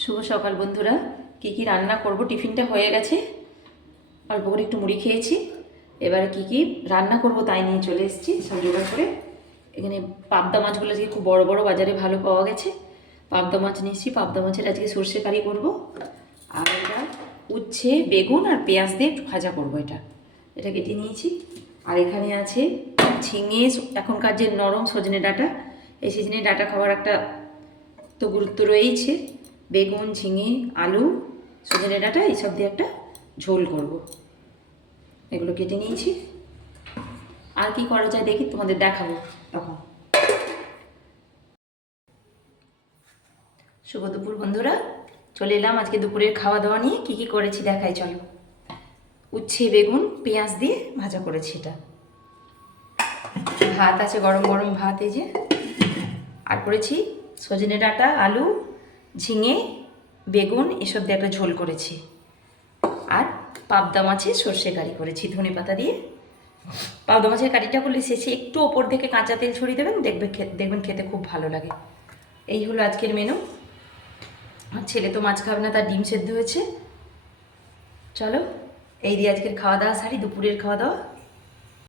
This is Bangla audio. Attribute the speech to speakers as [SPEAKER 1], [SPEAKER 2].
[SPEAKER 1] শুভ সকাল বন্ধুরা। কি কি রান্না করব? টিফিনটা হয়ে গেছে। অল্প করে একটু মুড়ি খেয়েছি। এবারে কি কি রান্না করব তাই নিয়ে চলে এসেছি সব জোগাড় করে এখানে পাবদা মাছগুলো আজকে খুব বড় বড় বাজারে ভালো পাওয়া গেছে। পাবদা মাছ নিয়েছি পাবদা মাছের আজকে সর্ষে কারি করব। আর এটা উচ্ছে, বেগুন আর পেঁয়াজ দিয়ে একটু ভাজা করব এটা। এটা কেটে নিয়েছি। আর এখানে আছে ঝিঙে, এখনকার যে নরম সজনে ডাঁটা, এই সিজনে ডাঁটা খাওয়ার একটা তো গুরুত্ব রয়েছে বেগুন, ঝিঙে, আলু, সজনে ডাঁটা, এইসব দিয়ে একটা ঝোল করব। এগুলো কেটে নিয়েছি। আর কি করা যায় দেখি তোমাদের দেখাবো তখন। শুভ দুপুর বন্ধুরা। চলে এলাম আজকে দুপুরের খাওয়া দাওয়া নিয়ে। কি কি করেছি দেখাই, চলো। উচ্ছে, বেগুন, পেঁয়াজ দিয়ে ভাজা করেছি এটা। ভাত আছে গরম গরম ভাত এই যে। আর করেছি সজনে ডাঁটা, আলু ঝিঙে, বেগুন, এসব দিয়ে একটা ঝোল করেছি। আর পাবদা মাছের সর্ষে কারি করেছি, ধনে পাতা দিয়ে। পাবদা মাছের কারিটা করলে শেষে একটু ওপর থেকে কাঁচা তেল ছড়িয়ে দেবেন, দেখবে দেখবেন খেতে খুব ভালো লাগে। এই হলো আজকের মেনু আর ছেলে তো মাছ খাবে না, তার ডিম সেদ্ধ হয়েছে। চলো, এই দিয়ে আজকের খাওয়া দাওয়া, সারি দুপুরের খাওয়া দাওয়া।